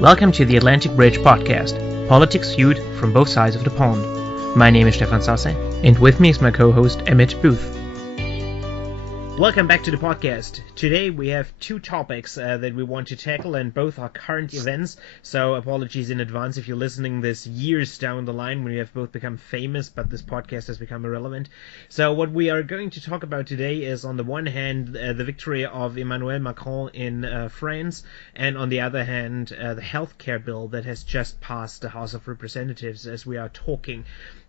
Welcome to the Atlantic Bridge podcast, politics viewed from both sides of the pond. My name is Stefan, and with me is my co-host Emmet Booth. Welcome back to the podcast. Today we have two topics that we want to tackle, and both are current events, so apologies in advance if you're listening this years down the line when we have both become famous, but this podcast has become irrelevant. So what we are going to talk about today is, on the one hand, the victory of Emmanuel Macron in France, and on the other hand, the healthcare bill that has just passed the House of Representatives as we are talking.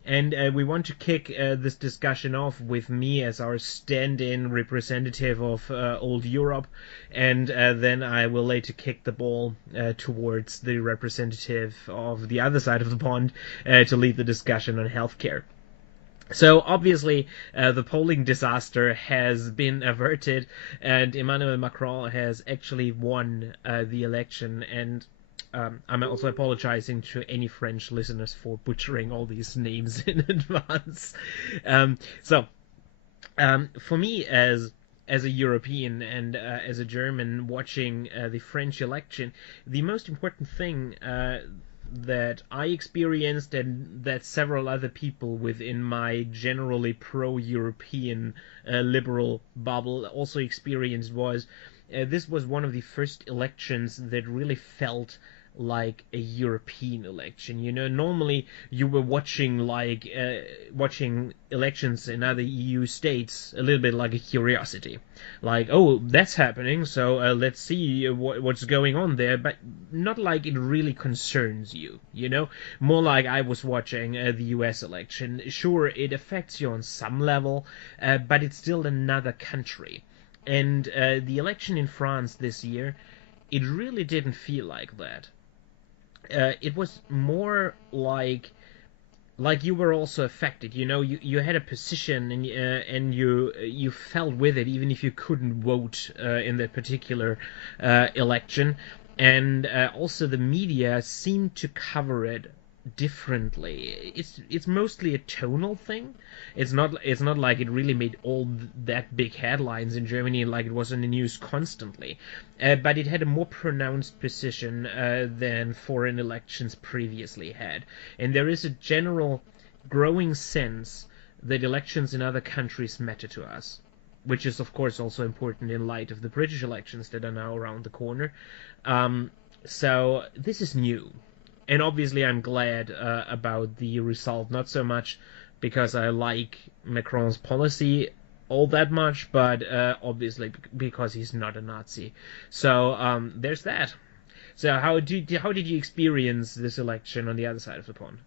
And we want to kick this discussion off with me as our stand-in representative of old Europe, and then I will later kick the ball towards the representative of the other side of the pond to lead the discussion on healthcare. So obviously the polling disaster has been averted, and Emmanuel Macron has actually won the election, and I'm also apologizing to any French listeners for butchering all these names in advance. For me as a European and as a German watching the French election, the most important thing that I experienced, and that several other people within my generally pro-European liberal bubble also experienced, was this was one of the first elections that really felt like a European election. You know, normally you were watching watching elections in other EU states a little bit like a curiosity, like, oh, that's happening, so let's see what's going on there, but not like it really concerns you, you know, more like I was watching the US election. Sure, it affects you on some level, but it's still another country. And the election in France this year, it really didn't feel like that. It was more like you were also affected. You know, you had a position, and you felt with it, even if you couldn't vote in that particular election. And also the media seemed to cover it differently. It's mostly a tonal thing. It's not like it really made all that big headlines in Germany, like it was in the news constantly, but it had a more pronounced position than foreign elections previously had. And there is a general growing sense that elections in other countries matter to us, which is of course also important in light of the British elections that are now around the corner. So this is new. And obviously I'm glad about the result, not so much because I like Macron's policy all that much, but obviously because he's not a Nazi. So there's that. So how did you experience this election on the other side of the pond?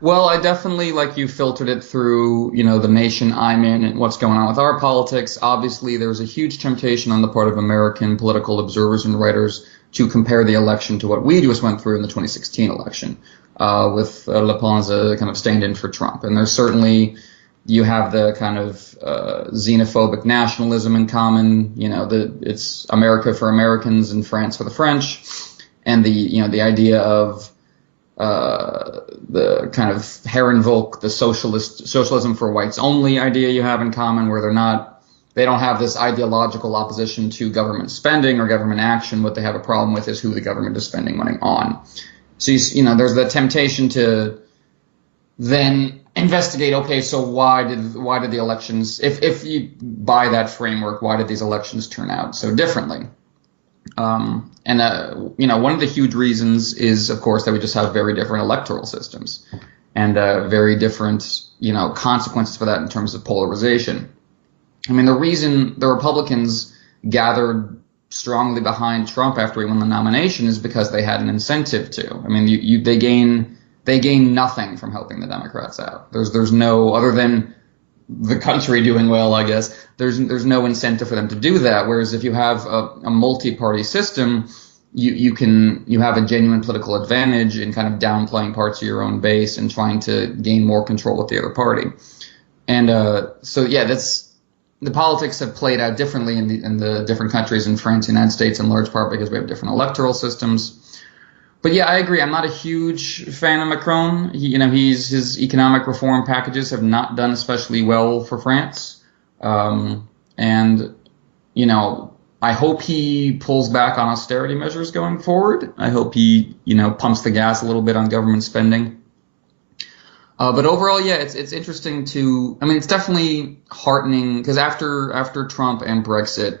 Well, I definitely, like you, filtered it through, the nation I'm in and what's going on with our politics. Obviously, there's a huge temptation on the part of American political observers and writers to compare the election to what we just went through in the 2016 election, with Le Pen as a kind of stand-in for Trump. And there's certainly, you have the kind of xenophobic nationalism in common, it's America for Americans and France for the French, and the idea of the kind of Herrenvolk, the socialism for whites only idea you have in common, where they don't have this ideological opposition to government spending or government action. What they have a problem with is who the government is spending money on. So, there's the temptation to then investigate, okay, so why did the elections, if you buy that framework, why did these elections turn out so differently? One of the huge reasons is, of course, that we just have very different electoral systems and very different, consequences for that in terms of polarization. I mean, the reason the Republicans gathered strongly behind Trump after he won the nomination is because they had an incentive to. I mean, they gain nothing from helping the Democrats out. There's no, other than the country doing well, I guess, there's no incentive for them to do that. Whereas if you have a multi-party system, you have a genuine political advantage in kind of downplaying parts of your own base and trying to gain more control with the other party. And the politics have played out differently in the different countries, in France, United States, in large part because we have different electoral systems. But yeah, I agree. I'm not a huge fan of Macron. His economic reform packages have not done especially well for France. I hope he pulls back on austerity measures going forward. I hope he, pumps the gas a little bit on government spending. But overall, yeah, it's interesting to. I mean, it's definitely heartening because after Trump and Brexit,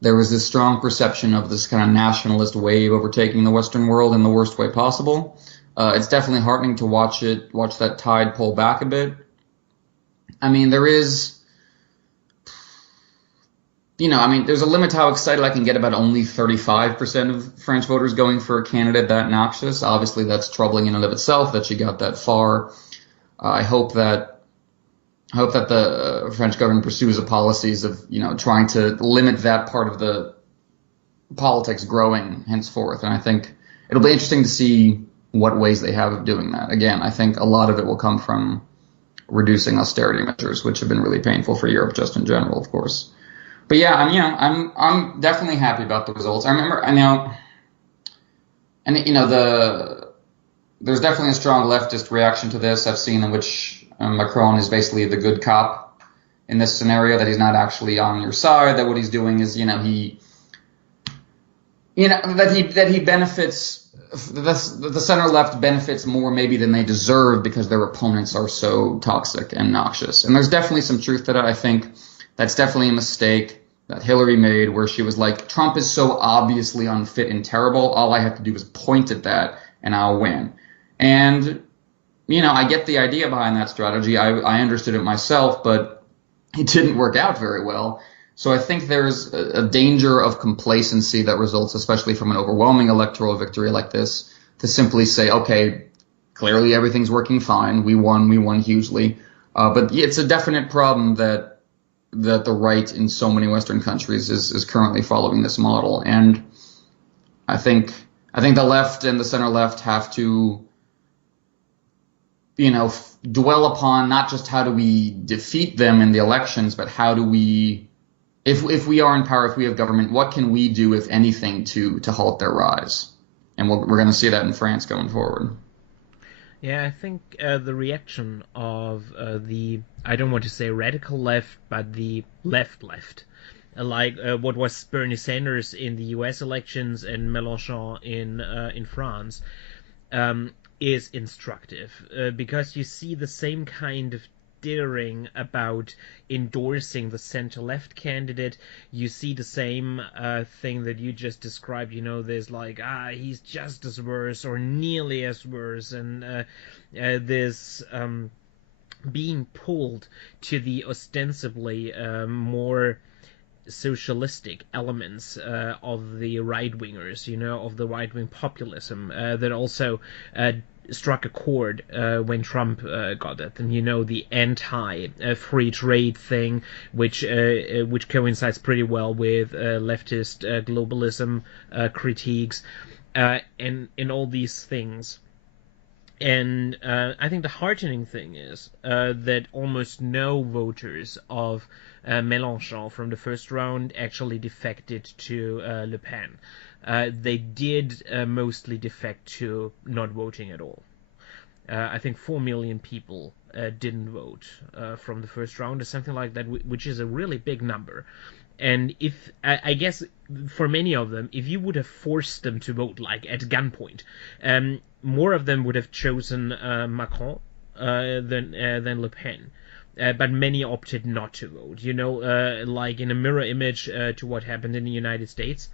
there was this strong perception of this kind of nationalist wave overtaking the Western world in the worst way possible. It's definitely heartening to watch that tide pull back a bit. I mean, there's a limit to how excited I can get about only 35% of French voters going for a candidate that noxious. Obviously, that's troubling in and of itself that she got that far. I hope that the French government pursues the policies of, trying to limit that part of the politics growing henceforth. And I think it'll be interesting to see what ways they have of doing that. Again, I think a lot of it will come from reducing austerity measures, which have been really painful for Europe just in general, of course. But yeah, I'm definitely happy about the results. There's definitely a strong leftist reaction to this. I've seen in which Macron is basically the good cop in this scenario, that he's not actually on your side, that what he's doing is, that he benefits, the center left benefits more maybe than they deserve because their opponents are so toxic and noxious. And there's definitely some truth to that. I think that's definitely a mistake that Hillary made, where she was like, Trump is so obviously unfit and terrible, all I have to do is point at that and I'll win. And, I get the idea behind that strategy. I understood it myself, but it didn't work out very well. So I think there's a danger of complacency that results, especially from an overwhelming electoral victory like this, to simply say, okay, clearly everything's working fine. We won hugely. But it's a definite problem that the right in so many Western countries is currently following this model. And I think the left and the center left have to, dwell upon not just how do we defeat them in the elections, but how do we, if we are in power, if we have government, what can we do, if anything, to halt their rise? And we're going to see that in France going forward. Yeah, I think the reaction of I don't want to say radical left, but the left, like what was Bernie Sanders in the U.S. elections and Mélenchon in France, is instructive because you see the same kind of dithering about endorsing the center-left candidate. You see the same thing that you just described. There's like, he's just as worse or nearly as worse, and this being pulled to the ostensibly more socialistic elements of the right-wingers, of the right-wing populism that also struck a chord when Trump got it. And the anti-free trade thing, which coincides pretty well with leftist globalism critiques, and all these things. And I think the heartening thing is that almost no voters of Mélenchon from the first round actually defected to Le Pen. They did mostly defect to not voting at all. I think 4 million people didn't vote from the first round or something like that, which is a really big number. And I guess for many of them, if you would have forced them to vote, like at gunpoint, more of them would have chosen Macron than Le Pen. But many opted not to vote. Like in a mirror image to what happened in the United States,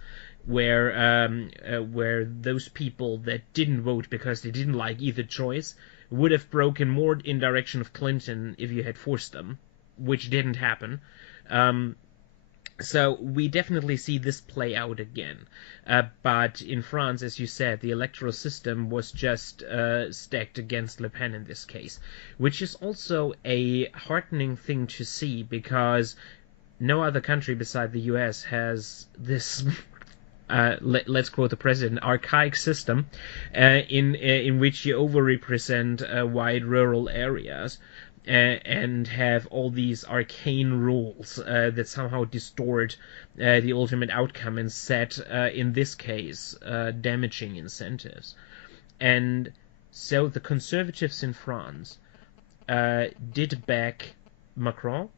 where those people that didn't vote because they didn't like either choice would have broken more in direction of Clinton if you had forced them, which didn't happen. So we definitely see this play out again. But in France, as you said, the electoral system was just stacked against Le Pen in this case, which is also a heartening thing to see because no other country beside the US has this let's quote the president, archaic system in which you overrepresent wide rural areas and have all these arcane rules that somehow distort the ultimate outcome and set, in this case, damaging incentives. And so the conservatives in France did back Macron,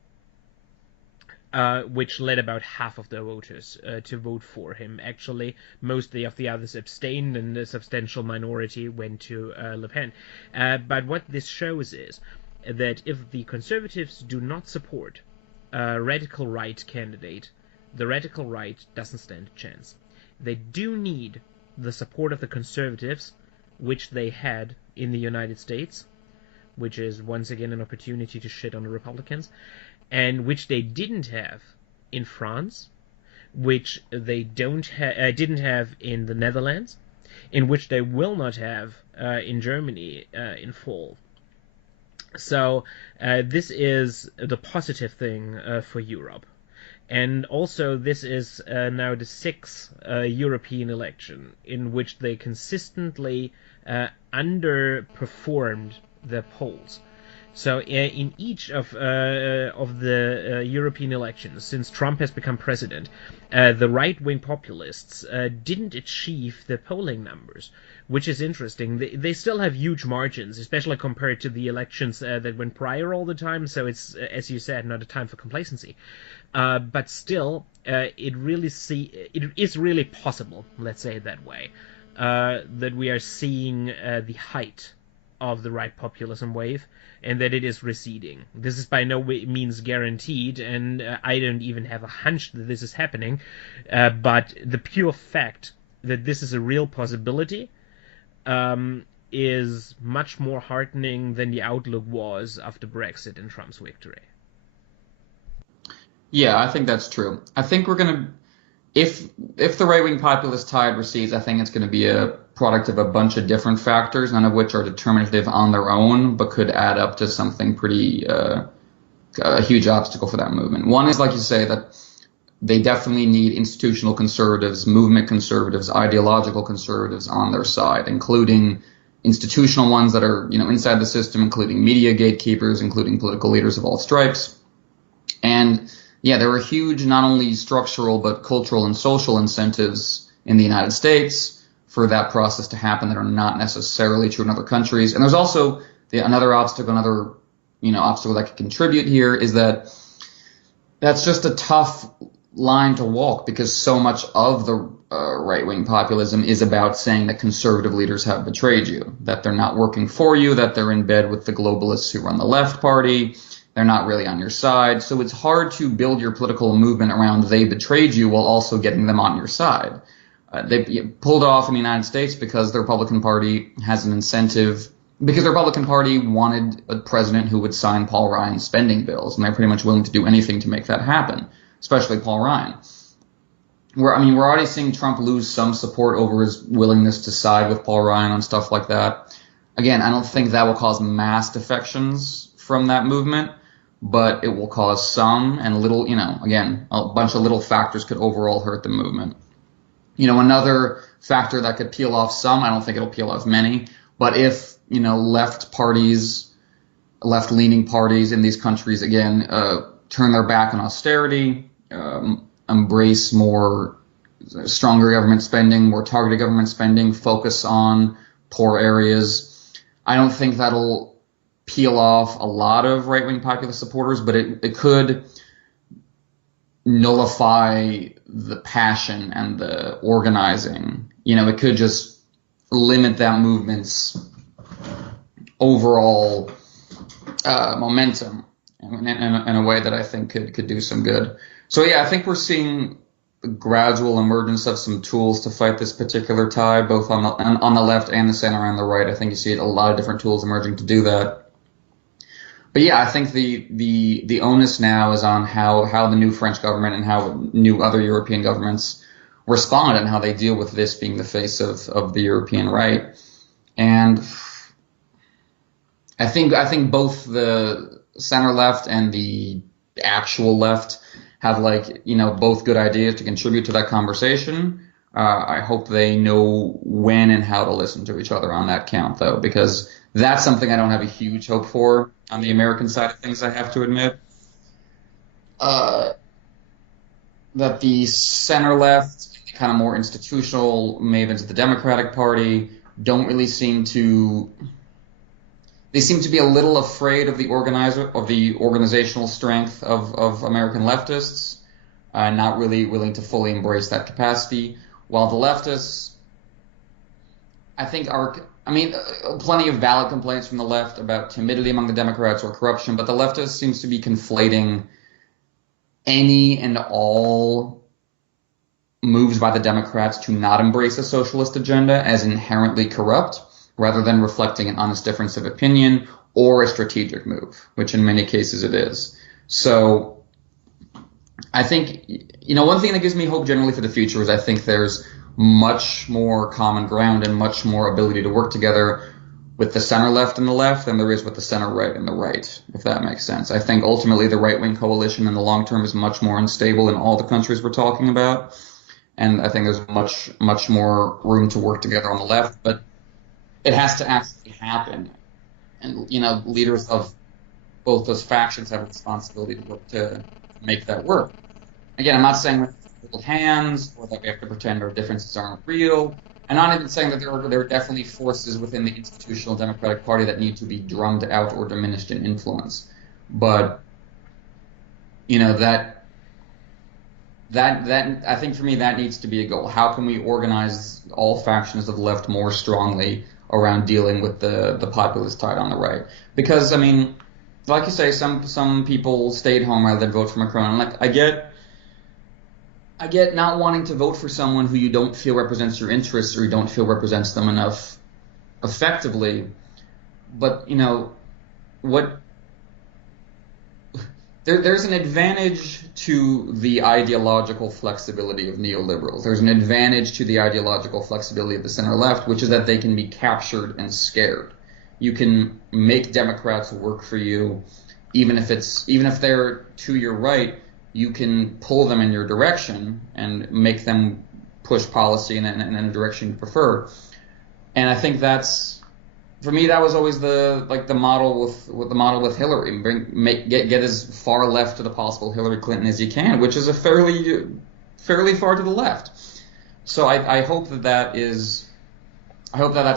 which led about half of the voters to vote for him. Actually, mostly of the others abstained, and a substantial minority went to Le Pen. But what this shows is that if the Conservatives do not support a radical right candidate, the radical right doesn't stand a chance. They do need the support of the Conservatives, which they had in the United States, which is once again an opportunity to shit on the Republicans, and which they didn't have in France, which they didn't have in the Netherlands, in which they will not have in Germany in fall. So this is the positive thing for Europe. And also, this is now the sixth European election in which they consistently underperformed their polls. So in each of the European elections, since Trump has become president, the right-wing populists didn't achieve the polling numbers, which is interesting. They still have huge margins, especially compared to the elections that went prior all the time. So it's, as you said, not a time for complacency. But still, it is really possible, let's say it that way, that we are seeing the height of the right populism wave, and that it is receding. This is by no means guaranteed, and I don't even have a hunch that this is happening, but the pure fact that this is a real possibility is much more heartening than the outlook was after Brexit and Trump's victory. Yeah, I think that's true. I think we're gonna, if the right-wing populist tide recedes, I think it's going to be a product of a bunch of different factors, none of which are determinative on their own, but could add up to something pretty a huge obstacle for that movement. One is, like you say, that they definitely need institutional conservatives, movement conservatives, ideological conservatives on their side, including institutional ones that are, inside the system, including media gatekeepers, including political leaders of all stripes. And yeah, there are huge, not only structural, but cultural and social incentives in the United States for that process to happen that are not necessarily true in other countries. And there's also another obstacle, obstacle that could contribute here is that that's just a tough line to walk, because so much of the right-wing populism is about saying that conservative leaders have betrayed you, that they're not working for you, that they're in bed with the globalists who run the left party. They're not really on your side. So it's hard to build your political movement around they betrayed you while also getting them on your side. They pulled it off in the United States because the Republican Party has an incentive, because the Republican Party wanted a president who would sign Paul Ryan's spending bills, and they're pretty much willing to do anything to make that happen, especially Paul Ryan. We're already seeing Trump lose some support over his willingness to side with Paul Ryan on stuff like that. Again, I don't think that will cause mass defections from that movement, but it will cause some, and again, a bunch of little factors could overall hurt the movement. Another factor that could peel off some, I don't think it'll peel off many, but if, left-leaning parties in these countries, again, turn their back on austerity, embrace stronger government spending, more targeted government spending, focus on poor areas, I don't think that'll peel off a lot of right-wing populist supporters, but it could nullify the passion and the organizing. It could just limit that movement's overall momentum in a way that I think could do some good. So yeah, I think we're seeing the gradual emergence of some tools to fight this particular tide, both on the left and the center and the right. I think you see a lot of different tools emerging to do that. But yeah, I think the onus now is on how the new French government and how new other European governments respond, and how they deal with this being the face of the European right. And I think both the center left and the actual left have both good ideas to contribute to that conversation. I hope they know when and how to listen to each other on that count, though, because that's something I don't have a huge hope for on the American side of things, I have to admit. That the center left, kind of more institutional mavens of the Democratic Party, don't really seem to they seem to be a little afraid of the organizational strength of American leftists, not really willing to fully embrace that capacity. While the leftists, I think, plenty of valid complaints from the left about timidity among the Democrats or corruption, but the leftist seems to be conflating any and all moves by the Democrats to not embrace a socialist agenda as inherently corrupt, rather than reflecting an honest difference of opinion or a strategic move, which in many cases it is. So I think, one thing that gives me hope generally for the future is I think there's much more common ground and much more ability to work together with the center left and the left than there is with the center right and the right, if that makes sense. I think ultimately the right-wing coalition in the long term is much more unstable in all the countries we're talking about. And I think there's much more room to work together on the left, but it has to actually happen. And, leaders of both those factions have a responsibility to work to make that work. Again, I'm not saying that we hold hands or that we have to pretend our differences aren't real. I'm not even saying that there are definitely forces within the institutional Democratic Party that need to be drummed out or diminished in influence. But, that I think for me that needs to be a goal. How can we organize all factions of the left more strongly around dealing with the populist tide on the right? Because like you say, some people stayed home rather than vote for Macron. And I get not wanting to vote for someone who you don't feel represents your interests or you don't feel represents them enough effectively. But there's an advantage to the ideological flexibility of neoliberals. There's an advantage to the ideological flexibility of the center left, which is that they can be captured and scared. You can make Democrats work for you, even if they're to your right. You can pull them in your direction and make them push policy in a direction you prefer. And I think for me, that was always the model with Hillary. Get as far left to the possible Hillary Clinton as you can, which is a fairly far to the left. So I hope that's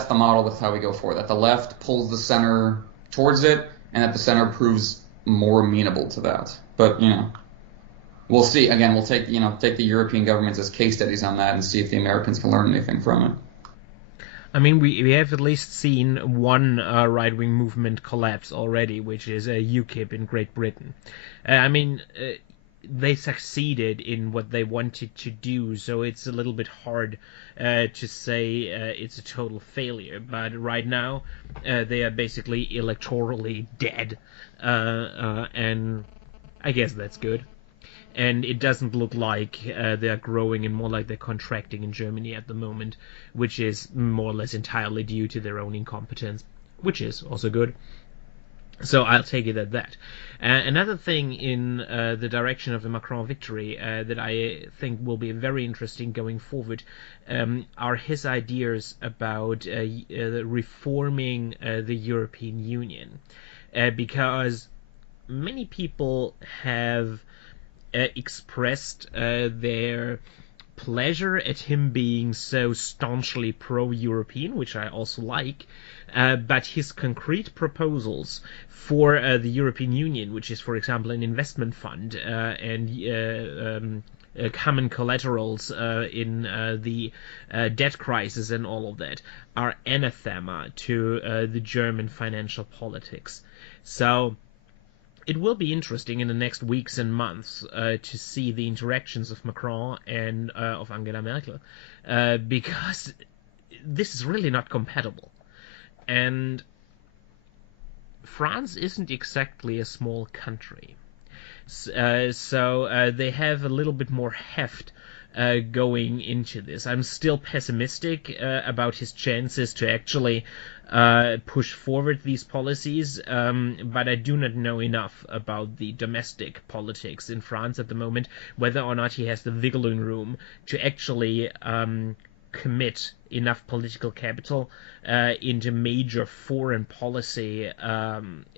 the model with how we go forward. That the left pulls the center towards it, and that the center proves more amenable to that. But we'll see. Again, we'll take the European governments as case studies on that and see if the Americans can learn anything from it. We have at least seen one right-wing movement collapse already, which is UKIP in Great Britain. They succeeded in what they wanted to do, so it's a little bit hard to say it's a total failure. But right now, they are basically electorally dead, and I guess that's good. And it doesn't look like they're growing, and more like they're contracting in Germany at the moment, which is more or less entirely due to their own incompetence, which is also good. So I'll take it at that. Another thing in the direction of the Macron victory that I think will be very interesting going forward are his ideas about reforming the European Union. Because many people have expressed their pleasure at him being so staunchly pro-European, which I also like, but his concrete proposals for the European Union, which is, for example, an investment fund and common collaterals in the debt crisis and all of that, are anathema to the German financial politics. So it will be interesting in the next weeks and months to see the interactions of Macron and of Angela Merkel, because this is really not compatible. And France isn't exactly a small country. So they have a little bit more heft going into this. I'm still pessimistic about his chances to actually push forward these policies, but I do not know enough about the domestic politics in France at the moment, whether or not he has the wiggling room to actually commit enough political capital into major foreign policy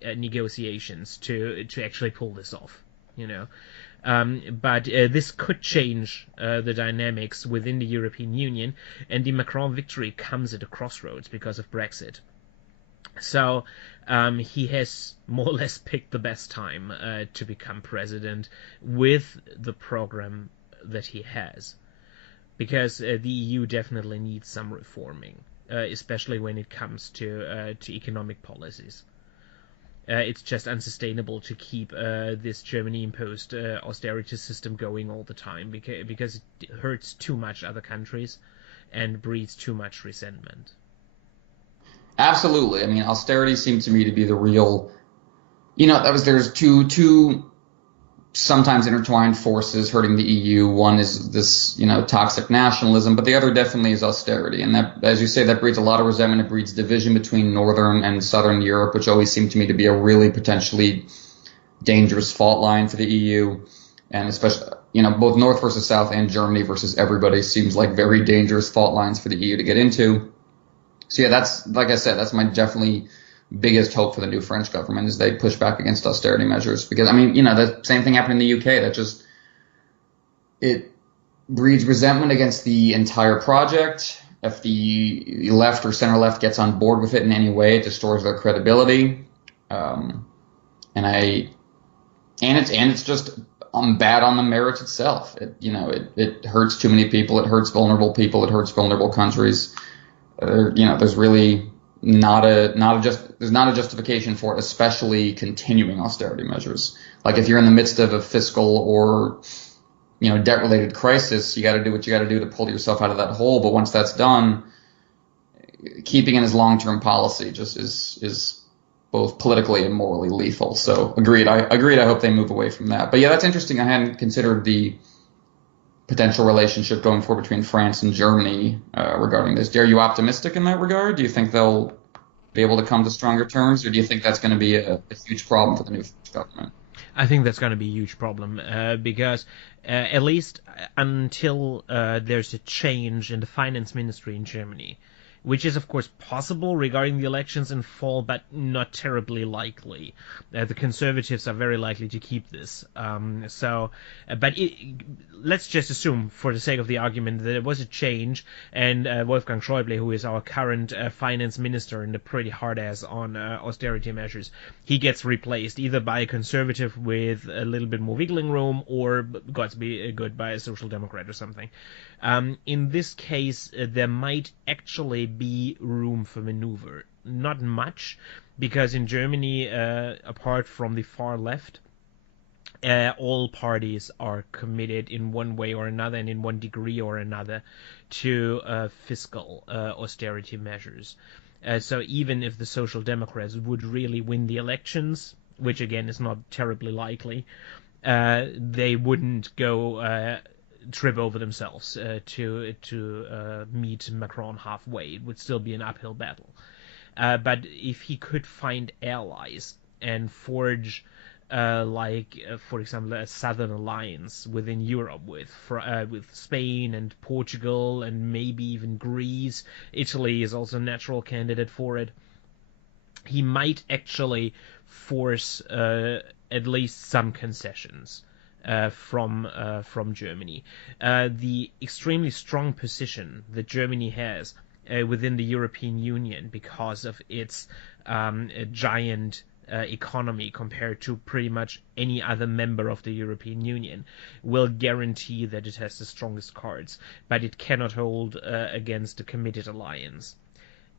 negotiations to actually pull this off, but this could change the dynamics within the European Union, and the Macron victory comes at a crossroads because of Brexit. So he has more or less picked the best time to become president with the program that he has, because the EU definitely needs some reforming, especially when it comes to economic policies. It's just unsustainable to keep this Germany-imposed austerity system going all the time, because it hurts too much other countries and breeds too much resentment. Absolutely. I mean, austerity seemed to me to be the real, there's two sometimes intertwined forces hurting the EU. One is this, toxic nationalism, but the other definitely is austerity. And that, as you say, that breeds a lot of resentment. It breeds division between Northern and Southern Europe, which always seemed to me to be a really potentially dangerous fault line for the EU. And especially, both North versus South and Germany versus everybody seems like very dangerous fault lines for the EU to get into. So yeah, that's, like I said, that's my definitely biggest hope for the new French government, is they push back against austerity measures. Because, I mean, the same thing happened in the UK. It breeds resentment against the entire project. If the left or center left gets on board with it in any way, it destroys their credibility. And it's just bad on the merits itself. It hurts too many people. It hurts vulnerable people. It hurts vulnerable countries. There's really there's not a justification for it, especially continuing austerity measures. Like if you're in the midst of a fiscal or debt-related crisis, you got to do what you got to do to pull yourself out of that hole. But once that's done, keeping it as long-term policy just is both politically and morally lethal. So agreed. I hope they move away from that. But yeah, that's interesting. I hadn't considered the potential relationship going forward between France and Germany regarding this. Are you optimistic in that regard? Do you think they'll be able to come to stronger terms, or do you think that's going to be a huge problem for the new French government? I think that's going to be a huge problem because at least until there's a change in the finance ministry in Germany, which is of course possible regarding the elections in fall, but not terribly likely. The Conservatives are very likely to keep this. Let's just assume, for the sake of the argument, that there was a change, and Wolfgang Schäuble, who is our current finance minister and a pretty hard ass on austerity measures, he gets replaced either by a conservative with a little bit more wiggling room, or, God's be good, by a social democrat or something. In this case, there might actually be room for maneuver. Not much, because in Germany, apart from the far left, all parties are committed in one way or another and in one degree or another to fiscal austerity measures. So even if the Social Democrats would really win the elections, which again is not terribly likely, they wouldn't go trip over themselves to meet Macron halfway. It would still be an uphill battle. But if he could find allies and forge, for example, a southern alliance within Europe with Spain and Portugal and maybe even Greece, Italy is also a natural candidate for it, he might actually force at least some concessions from Germany. The extremely strong position that Germany has within the European Union, because of its giant economy compared to pretty much any other member of the European Union, will guarantee that it has the strongest cards, but it cannot hold against a committed alliance.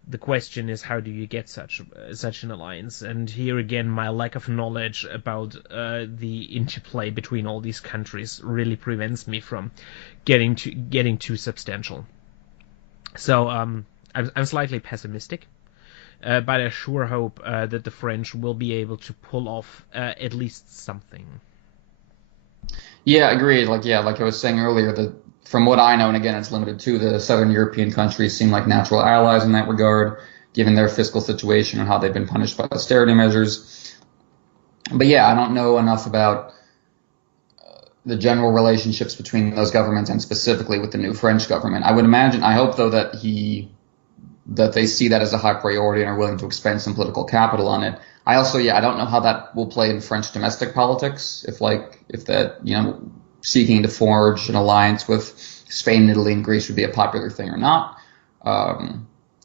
The question is, how do you get such an alliance? And here again, my lack of knowledge about the interplay between all these countries really prevents me from getting too substantial. So I'm slightly pessimistic, but I sure hope that the French will be able to pull off at least something. Yeah, agreed. Like I was saying earlier, from what I know, and again, it's limited to, the Southern European countries seem like natural allies in that regard, given their fiscal situation and how they've been punished by austerity measures. But yeah, I don't know enough about the general relationships between those governments and specifically with the new French government. I hope though that they see that as a high priority and are willing to expend some political capital on it. I don't know how that will play in French domestic politics, if that, seeking to forge an alliance with Spain, Italy, and Greece would be a popular thing or not.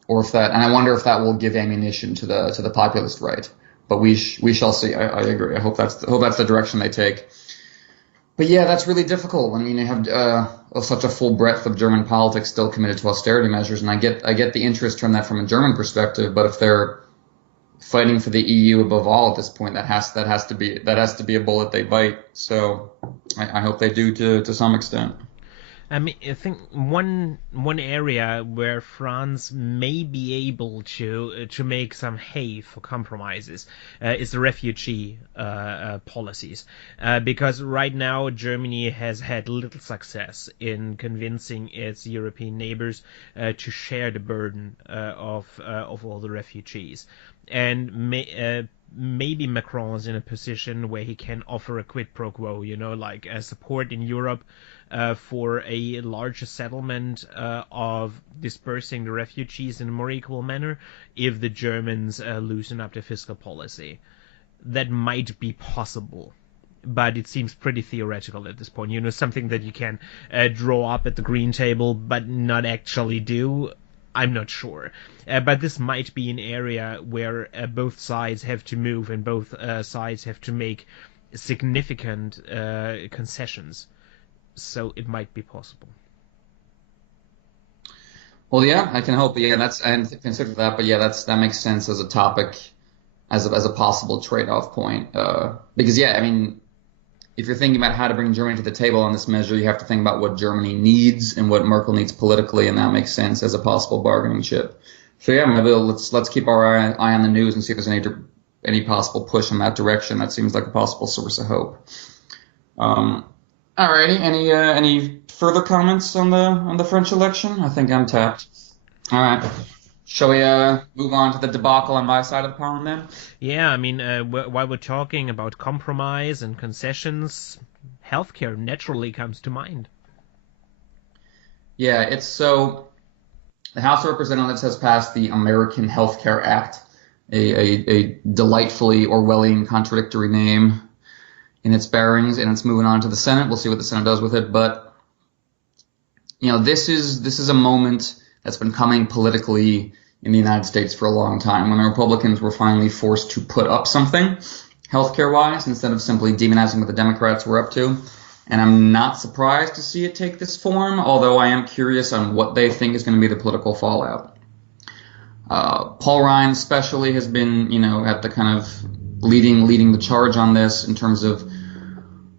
or if that, and I wonder if that will give ammunition to the populist right. But we shall see. I agree. I hope that's the direction they take. But yeah, that's really difficult. I mean, you have such a full breadth of German politics still committed to austerity measures, and I get the interest from that from a German perspective. But if they're fighting for the EU above all at this point, that has to be a bullet they bite. So I hope they do to some extent. I mean, I think one area where France may be able to make some hay for compromises is the refugee policies, because right now Germany has had little success in convincing its European neighbors to share the burden of all the refugees, and maybe Macron is in a position where he can offer a quid pro quo, like support in Europe for a larger settlement of dispersing the refugees in a more equal manner if the Germans loosen up their fiscal policy. That might be possible, but it seems pretty theoretical at this point. Something that you can draw up at the green table but not actually do. I'm not sure. But this might be an area where both sides have to move and both sides have to make significant concessions. So it might be possible. Well, yeah, I can hope. Yeah, I hadn't considered that, but yeah, that makes sense as a topic, as a possible trade-off point. Because yeah, I mean, if you're thinking about how to bring Germany to the table on this measure, you have to think about what Germany needs and what Merkel needs politically, and that makes sense as a possible bargaining chip. So yeah, maybe let's keep our eye on the news and see if there's any possible push in that direction. That seems like a possible source of hope. Alrighty, any further comments on the French election? I think I'm tapped. All right. Shall we move on to the debacle on my side of the pond then? Yeah, I mean, while we're talking about compromise and concessions, healthcare naturally comes to mind. Yeah, it's so the House of Representatives has passed the American Health Care Act, a delightfully Orwellian contradictory name in its bearings, and it's moving on to the Senate. We'll see what the Senate does with it, but this is a moment that's been coming politically in the United States for a long time, when the Republicans were finally forced to put up something healthcare-wise instead of simply demonizing what the Democrats were up to. And I'm not surprised to see it take this form, although I am curious on what they think is going to be the political fallout. Paul Ryan especially has been, at the kind of leading the charge on this in terms of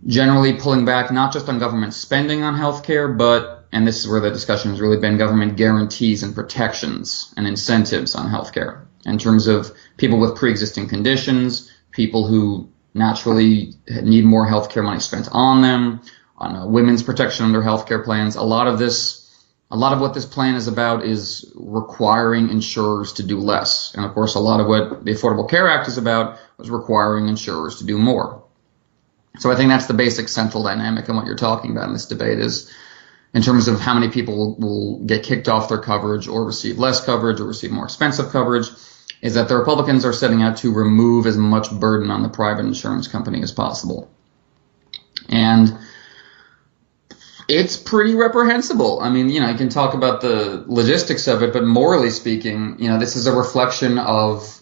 generally pulling back not just on government spending on healthcare, but, and this is where the discussion has really been, government guarantees and protections and incentives on healthcare in terms of people with pre-existing conditions, people who naturally need more healthcare money spent on them, on women's protection under healthcare plans. A lot of what this plan is about is requiring insurers to do less. And of course, a lot of what the Affordable Care Act is about was requiring insurers to do more. So I think that's the basic central dynamic in what you're talking about in this debate, is in terms of how many people will get kicked off their coverage or receive less coverage or receive more expensive coverage, is that the Republicans are setting out to remove as much burden on the private insurance company as possible. And it's pretty reprehensible. I mean, you can talk about the logistics of it, but morally speaking, this is a reflection of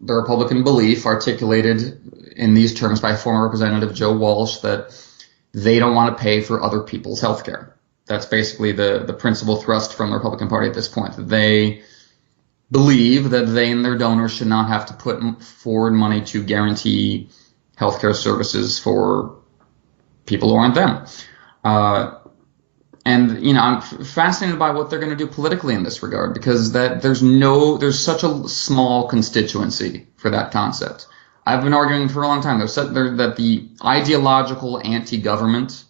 the Republican belief articulated in these terms by former Representative Joe Walsh that they don't want to pay for other people's health care. That's basically the principal thrust from the Republican Party at this point, that they believe that they and their donors should not have to put forward money to guarantee healthcare services for people who aren't them. And I'm fascinated by what they're going to do politically in this regard, because there's such a small constituency for that concept. I've been arguing for a long time that the ideological anti-government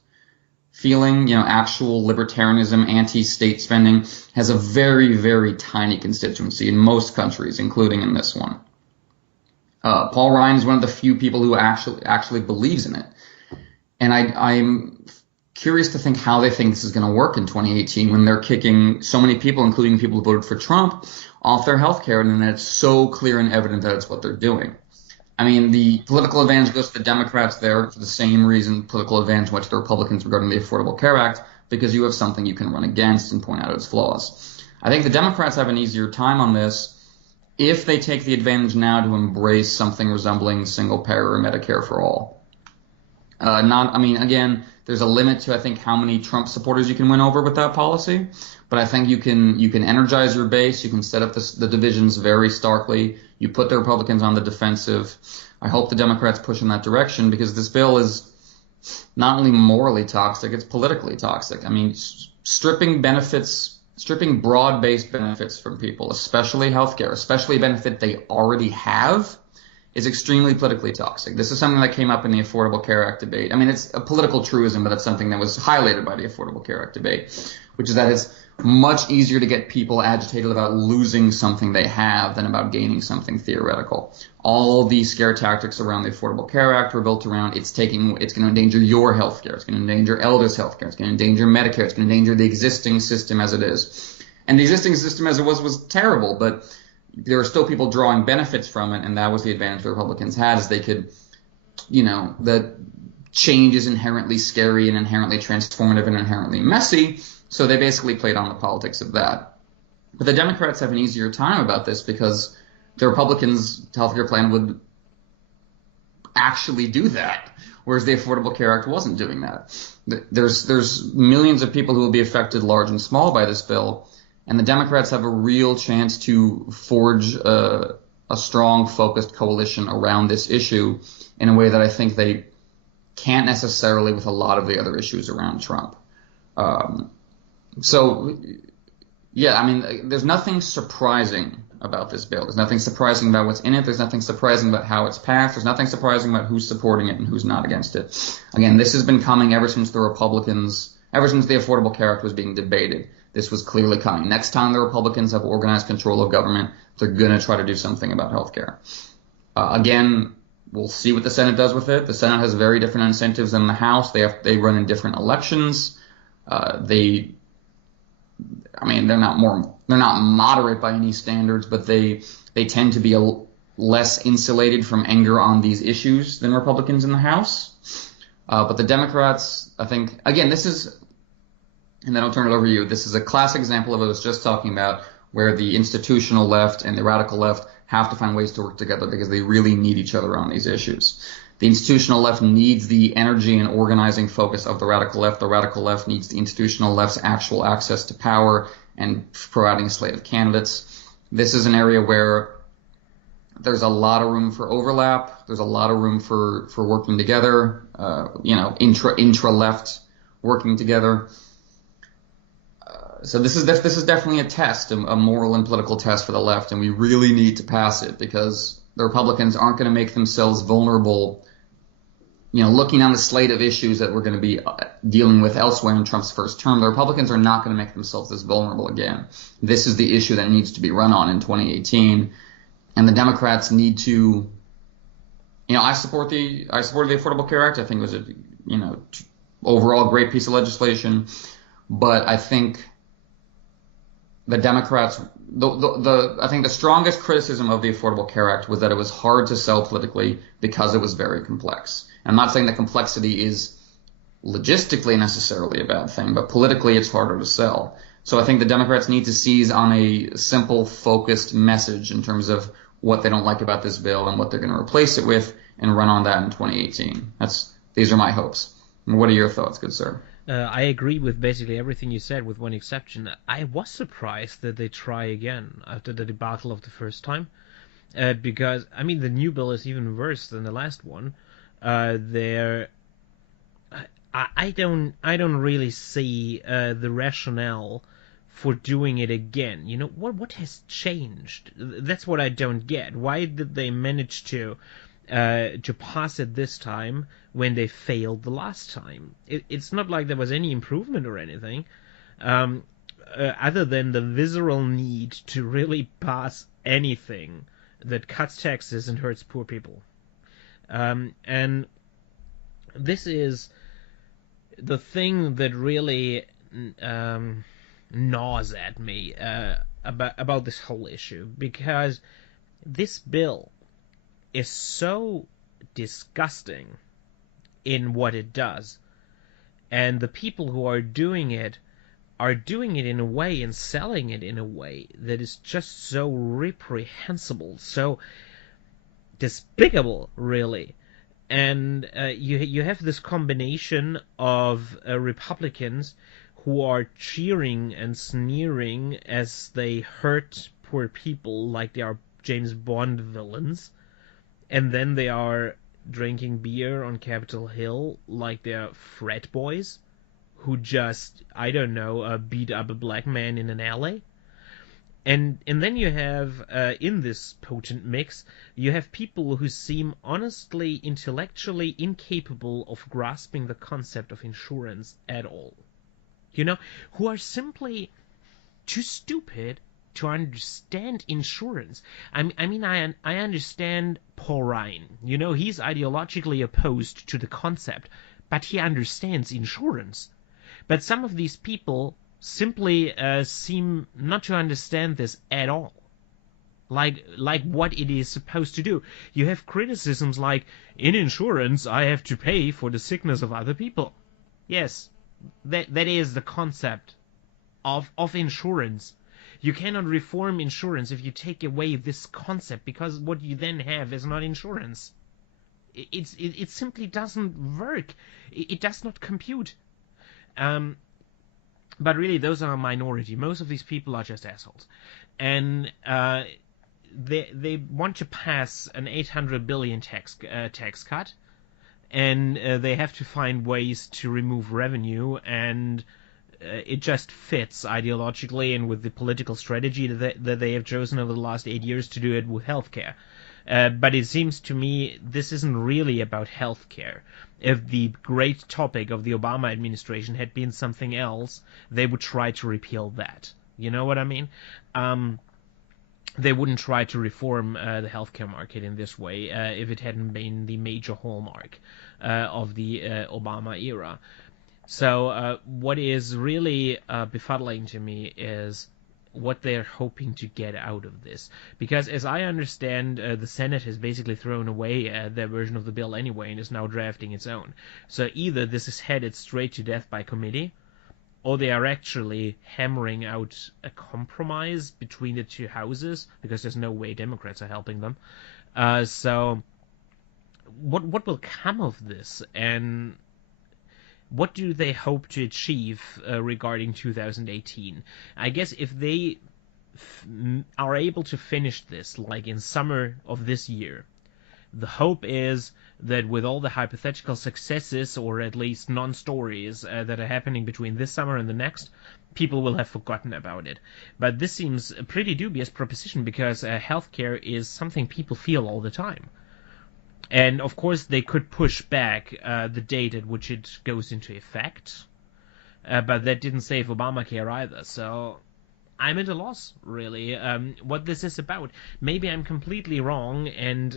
feeling, actual libertarianism, anti-state spending, has a very, very tiny constituency in most countries, including in this one. Paul Ryan is one of the few people who actually believes in it. And I'm curious to think how they think this is going to work in 2018 when they're kicking so many people, including people who voted for Trump, off their health care, and then it's so clear and evident that it's what they're doing. I mean, the political advantage goes to the Democrats there for the same reason political advantage went to the Republicans regarding the Affordable Care Act, because you have something you can run against and point out its flaws. I think the Democrats have an easier time on this if they take the advantage now to embrace something resembling single-payer or Medicare for all. Again, there's a limit to, I think, how many Trump supporters you can win over with that policy. But I think you can energize your base. You can set up the divisions very starkly. You put the Republicans on the defensive. I hope the Democrats push in that direction, because this bill is not only morally toxic, it's politically toxic. I mean, stripping broad-based benefits from people, especially healthcare, especially a benefit they already have, is extremely politically toxic. This is something that came up in the Affordable Care Act debate. I mean, it's a political truism, but it's something that was highlighted by the Affordable Care Act debate, which is that it's much easier to get people agitated about losing something they have than about gaining something theoretical. All these scare tactics around the Affordable Care Act were built around it's going to endanger your health care, it's going to endanger elders' health care, it's going to endanger Medicare, it's going to endanger the existing system as it is. And the existing system as it was terrible, but there were still people drawing benefits from it, and that was the advantage the Republicans had, is they could, the change is inherently scary and inherently transformative and inherently messy, so they basically played on the politics of that. But the Democrats have an easier time about this because the Republicans' healthcare plan would actually do that, whereas the Affordable Care Act wasn't doing that. There's millions of people who will be affected, large and small, by this bill, and the Democrats have a real chance to forge a strong, focused coalition around this issue in a way that I think they can't necessarily with a lot of the other issues around Trump. There's nothing surprising about this bill. There's nothing surprising about what's in it. There's nothing surprising about how it's passed. There's nothing surprising about who's supporting it and who's not against it. Again, this has been coming ever since the Affordable Care Act was being debated. This was clearly coming. Next time the Republicans have organized control of government, they're going to try to do something about healthcare. Again, we'll see what the Senate does with it. The Senate has very different incentives than the House. They run in different elections. They're not moderate by any standards, but they tend to be less insulated from anger on these issues than Republicans in the House. But the Democrats, I think, again, this is, and then I'll turn it over to you. This is a classic example of what I was just talking about, where the institutional left and the radical left have to find ways to work together because they really need each other on these issues. The institutional left needs the energy and organizing focus of the radical left. The radical left needs the institutional left's actual access to power and providing a slate of candidates. This is an area where there's a lot of room for overlap. There's a lot of room for working together, intra-left working together. So this is definitely a test, a moral and political test for the left, and we really need to pass it because the Republicans aren't going to make themselves vulnerable. Looking on the slate of issues that we're going to be dealing with elsewhere in Trump's first term, the Republicans are not going to make themselves this vulnerable again. This is the issue that needs to be run on in 2018, and the Democrats need to. I supported the Affordable Care Act. I think it was overall great piece of legislation, but I think the Democrats, I think the strongest criticism of the Affordable Care Act was that it was hard to sell politically because it was very complex. I'm not saying that complexity is logistically necessarily a bad thing, but politically it's harder to sell. So I think the Democrats need to seize on a simple, focused message in terms of what they don't like about this bill and what they're going to replace it with and run on that in 2018. These are my hopes. What are your thoughts, good sir? I agree with basically everything you said, with one exception. I was surprised that they try again after the debacle of the first time, because the new bill is even worse than the last one. I don't really see the rationale for doing it again. What has changed? That's what I don't get. Why did they manage to pass it this time when they failed the last time? It's not like there was any improvement or anything, other than the visceral need to really pass anything that cuts taxes and hurts poor people. And this is the thing that really gnaws at me about this whole issue, because this bill is so disgusting in what it does, and the people who are doing it are doing it in a way and selling it in a way that is just so reprehensible, so despicable, really. And you have this combination of Republicans who are cheering and sneering as they hurt poor people like they are James Bond villains, and then they are drinking beer on Capitol Hill like they're frat boys who just, I don't know, beat up a black man in an alley. And then you have, in this potent mix, you have people who seem honestly intellectually incapable of grasping the concept of insurance at all. You know, who are simply too stupid to understand insurance. I understand Paul Ryan. You know, he's ideologically opposed to the concept, but he understands insurance. But some of these people simply seem not to understand this at all. Like what it is supposed to do. You have criticisms like, in insurance, I have to pay for the sickness of other people. Yes, that is the concept of insurance. You cannot reform insurance if you take away this concept, because what you then have is not insurance. It simply doesn't work. It does not compute. But really, those are a minority. Most of these people are just assholes. And they want to pass an 800 billion tax cut, and they have to find ways to remove revenue, and it just fits ideologically and with the political strategy that they have chosen over the last 8 years to do it with healthcare. But it seems to me this isn't really about healthcare. If the great topic of the Obama administration had been something else, they would try to repeal that. You know what I mean? They wouldn't try to reform the healthcare market in this way if it hadn't been the major hallmark of the Obama era. So what is really befuddling to me is what they're hoping to get out of this. Because as I understand, the Senate has basically thrown away their version of the bill anyway and is now drafting its own. So either this is headed straight to death by committee, or they are actually hammering out a compromise between the two houses, because there's no way Democrats are helping them. So what will come of this, and what do they hope to achieve regarding 2018? I guess if they are able to finish this, like in summer of this year, the hope is that with all the hypothetical successes, or at least non-stories that are happening between this summer and the next, people will have forgotten about it. But this seems a pretty dubious proposition, because healthcare is something people feel all the time. And of course they could push back the date at which it goes into effect, but that didn't save Obamacare either. So I'm at a loss, really, what this is about. Maybe I'm completely wrong, and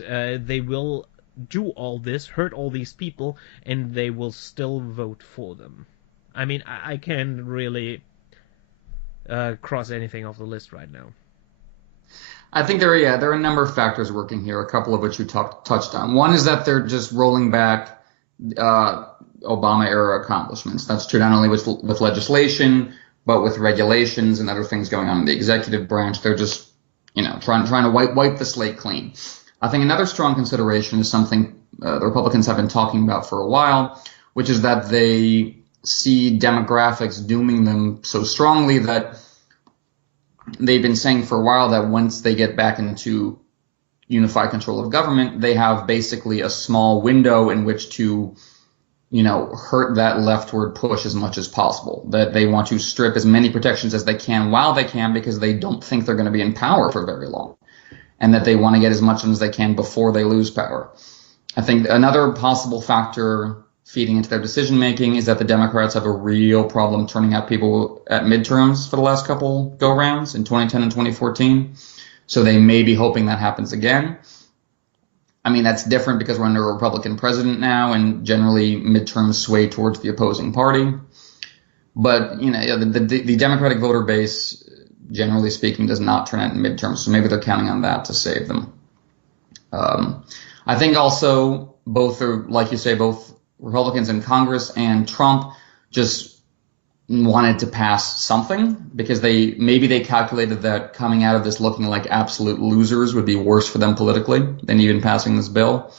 they will do all this, hurt all these people, and they will still vote for them. I mean, I can't really cross anything off the list right now. I think there are a number of factors working here, a couple of which you touched on. One is that they're just rolling back Obama-era accomplishments. That's true not only with legislation, but with regulations and other things going on in the executive branch. They're just, trying to wipe the slate clean. I think another strong consideration is something the Republicans have been talking about for a while, which is that they see demographics dooming them so strongly that they've been saying for a while that once they get back into unified control of government, they have basically a small window in which to, hurt that leftward push as much as possible. That they want to strip as many protections as they can while they can, because they don't think they're going to be in power for very long. And that they want to get as much as they can before they lose power. I think another possible factor feeding into their decision making is that the Democrats have a real problem turning out people at midterms for the last couple go rounds in 2010 and 2014. So they may be hoping that happens again. I mean, that's different because we're under a Republican president now, and generally midterms sway towards the opposing party. But, the Democratic voter base, generally speaking, does not turn out in midterms. So maybe they're counting on that to save them. I think also both are, like you say, both Republicans in Congress and Trump just wanted to pass something because maybe they calculated that coming out of this looking like absolute losers would be worse for them politically than even passing this bill.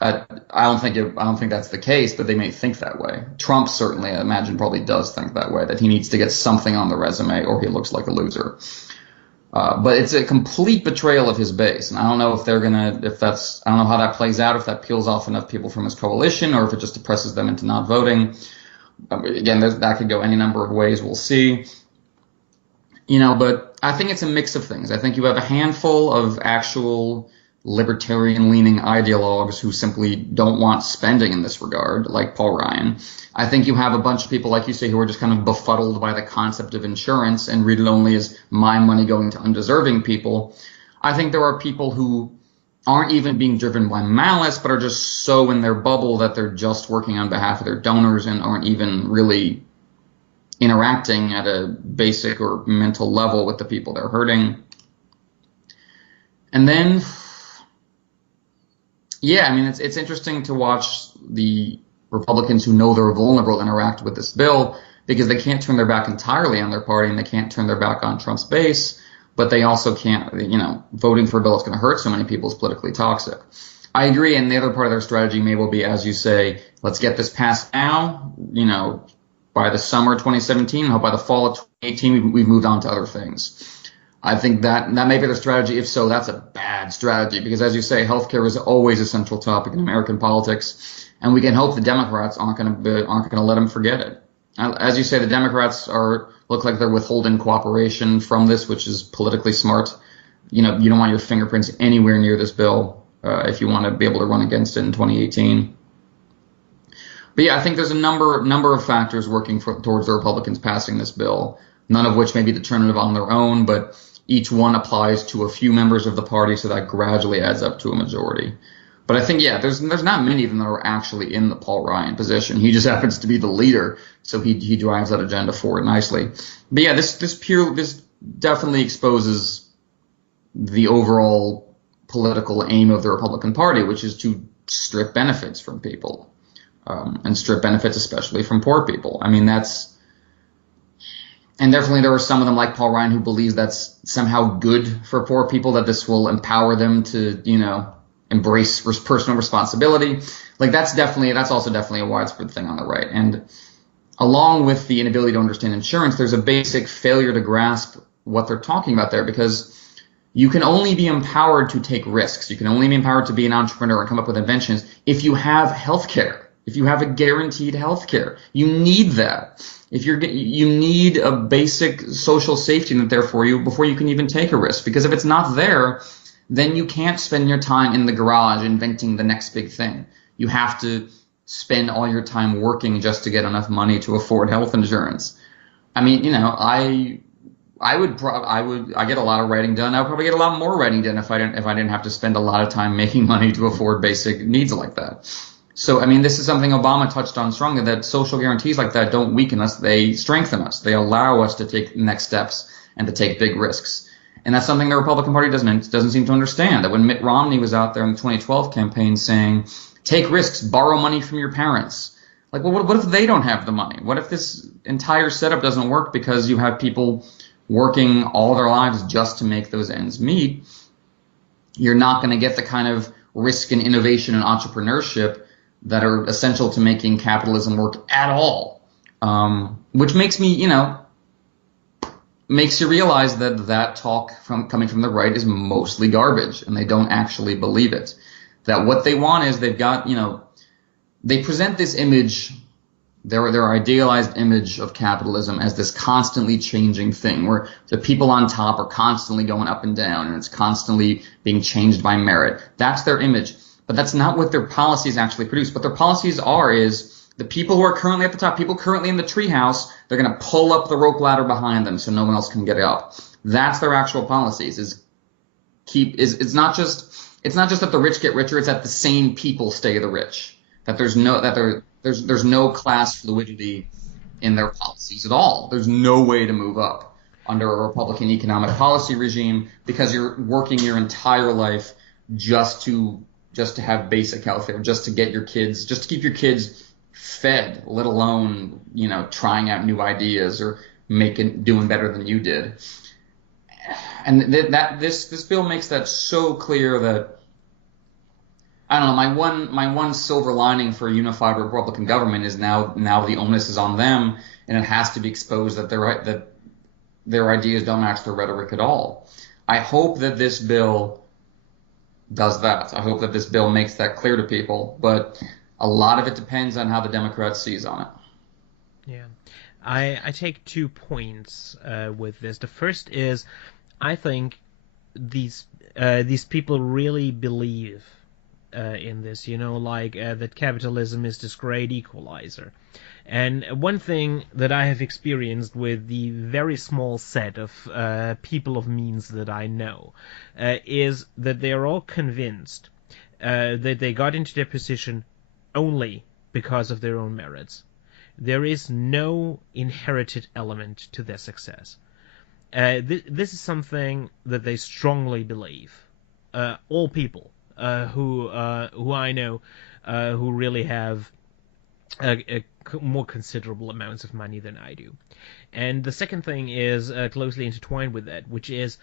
I don't think that's the case, but they may think that way. Trump certainly, I imagine, probably does think that way, that he needs to get something on the resume or he looks like a loser. But it's a complete betrayal of his base, and I don't know if I don't know how that plays out, if that peels off enough people from his coalition, or if it just depresses them into not voting. Again, that could go any number of ways. We'll see. But I think it's a mix of things. I think you have a handful of actual libertarian-leaning ideologues who simply don't want spending in this regard, like Paul Ryan. I think you have a bunch of people, like you say, who are just kind of befuddled by the concept of insurance and read it only as my money going to undeserving people. I think there are people who aren't even being driven by malice, but are just so in their bubble that they're just working on behalf of their donors and aren't even really interacting at a basic or mental level with the people they're hurting. And then, yeah, I mean, it's interesting to watch the Republicans who know they're vulnerable interact with this bill, because they can't turn their back entirely on their party and they can't turn their back on Trump's base, but they also can't, voting for a bill that's going to hurt so many people is politically toxic. I agree, and the other part of their strategy may well be, as you say, let's get this passed now, by the summer 2017, and hope by the fall of 2018 we've moved on to other things. I think that may be their strategy. If so, that's a bad strategy, because as you say, healthcare is always a central topic in American politics, and we can hope the Democrats aren't going to let them forget it. As you say, the Democrats look like they're withholding cooperation from this, which is politically smart. You don't want your fingerprints anywhere near this bill if you want to be able to run against it in 2018. But yeah, I think there's a number of factors working towards the Republicans passing this bill, none of which may be determinative on their own, but each one applies to a few members of the party, so that gradually adds up to a majority. But I think, yeah, there's not many of them that are actually in the Paul Ryan position. He just happens to be the leader, so he drives that agenda forward nicely. But yeah, this definitely exposes the overall political aim of the Republican Party, which is to strip benefits from people, and strip benefits especially from poor people. I mean, and definitely there are some of them like Paul Ryan who believes that's somehow good for poor people, that this will empower them to, embrace personal responsibility. Like that's also definitely a widespread thing on the right. And along with the inability to understand insurance, there's a basic failure to grasp what they're talking about there, because you can only be empowered to take risks. You can only be empowered to be an entrepreneur and come up with inventions if you have healthcare, if you have a guaranteed healthcare. You need that. You need a basic social safety net there for you before you can even take a risk. Because if it's not there, then you can't spend your time in the garage inventing the next big thing. You have to spend all your time working just to get enough money to afford health insurance. I mean, I get a lot of writing done. I would probably get a lot more writing done if I didn't have to spend a lot of time making money to afford basic needs like that. So, I mean, this is something Obama touched on strongly, that social guarantees like that don't weaken us. They strengthen us. They allow us to take next steps and to take big risks. And that's something the Republican Party doesn't seem to understand, that when Mitt Romney was out there in the 2012 campaign saying, take risks, borrow money from your parents. Like, well, what if they don't have the money? What if this entire setup doesn't work because you have people working all their lives just to make those ends meet? You're not going to get the kind of risk and innovation and entrepreneurship that are essential to making capitalism work at all. Which makes you realize that talk coming from the right is mostly garbage, and they don't actually believe it. That what they want is they present this image, their idealized image of capitalism as this constantly changing thing where the people on top are constantly going up and down and it's constantly being changed by merit. That's their image. But that's not what their policies actually produce. What their policies is the people who are currently at the top, people currently in the treehouse, they're going to pull up the rope ladder behind them so no one else can get up. That's their actual policies. It's not just that the rich get richer, it's that the same people stay the rich. That there's no class fluidity in their policies at all. There's no way to move up under a Republican economic policy regime because you're working your entire life just to have basic health care, just to keep your kids fed, let alone, trying out new ideas or doing better than you did. And this bill makes that so clear that, I don't know, my one silver lining for a unified Republican government is now the onus is on them, and it has to be exposed that their ideas don't match their rhetoric at all. I hope that this bill does that. I hope that this bill makes that clear to people, but a lot of it depends on how the Democrats seize on it. Yeah. I take 2 points with this. The first is, I think these people really believe in this, that capitalism is this great equalizer. And one thing that I have experienced with the very small set of people of means that I know is that they are all convinced that they got into their position only because of their own merits. There is no inherited element to their success. This is something that they strongly believe. All people who I know who really have more considerable amounts of money than I do. And the second thing is closely intertwined with that, which is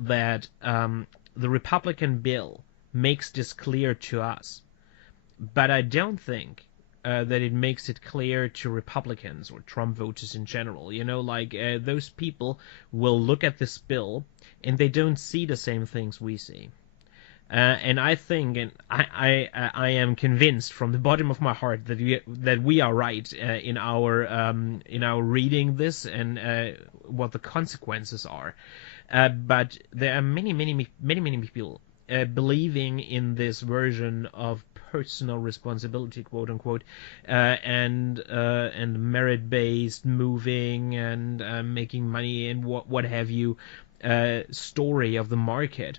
that the Republican bill makes this clear to us, but I don't think that it makes it clear to Republicans or Trump voters in general. Those people will look at this bill and they don't see the same things we see. And I think, and I am convinced from the bottom of my heart that we are right in our reading this and what the consequences are. But there are many people believing in this version of personal responsibility, quote unquote, and merit-based moving and making money and what have you story of the market.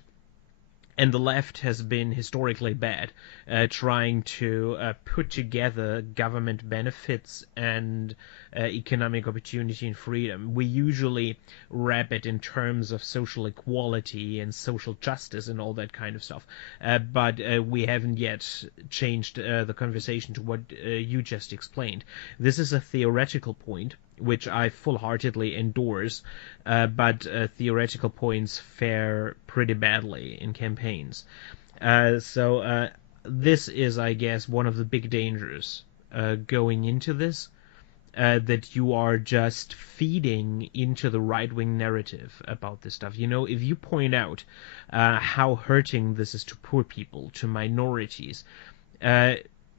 And the left has been historically bad, trying to put together government benefits and economic opportunity and freedom. We usually wrap it in terms of social equality and social justice and all that kind of stuff. But we haven't yet changed the conversation to what you just explained. This is a theoretical point, which I full-heartedly endorse, but theoretical points fare pretty badly in campaigns. So this is, I guess, one of the big dangers going into this, that you are just feeding into the right-wing narrative about this stuff. If you point out how hurting this is to poor people, to minorities,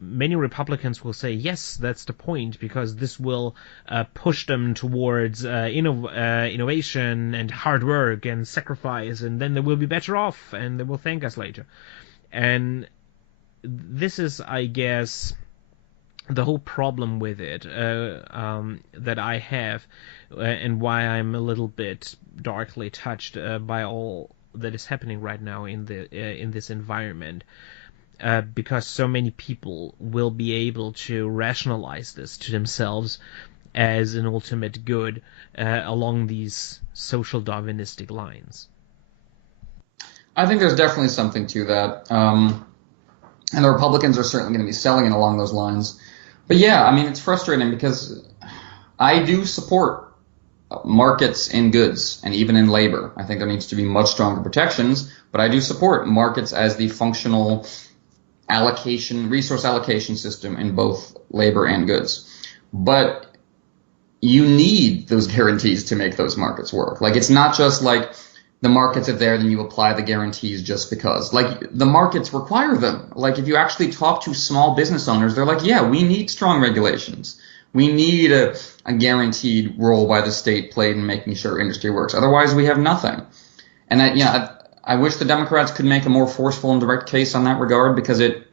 many Republicans will say, yes, that's the point, because this will push them towards innovation and hard work and sacrifice, and then they will be better off, and they will thank us later. And this is, I guess, the whole problem with it that I have, and why I'm a little bit darkly touched by all that is happening right now in this environment. Because so many people will be able to rationalize this to themselves as an ultimate good along these social Darwinistic lines. I think there's definitely something to that. And the Republicans are certainly going to be selling it along those lines. But yeah, I mean, it's frustrating because I do support markets in goods and even in labor. I think there needs to be much stronger protections, but I do support markets as the functional resource allocation system in both labor and goods. But you need those guarantees to make those markets work. Like, it's not just like the markets are there, then you apply the guarantees just because. Like, the markets require them. Like, if you actually talk to small business owners, they're like, yeah, we need strong regulations. We need a guaranteed role by the state played in making sure industry works. Otherwise, we have nothing. And I wish the Democrats could make a more forceful and direct case on that regard, because it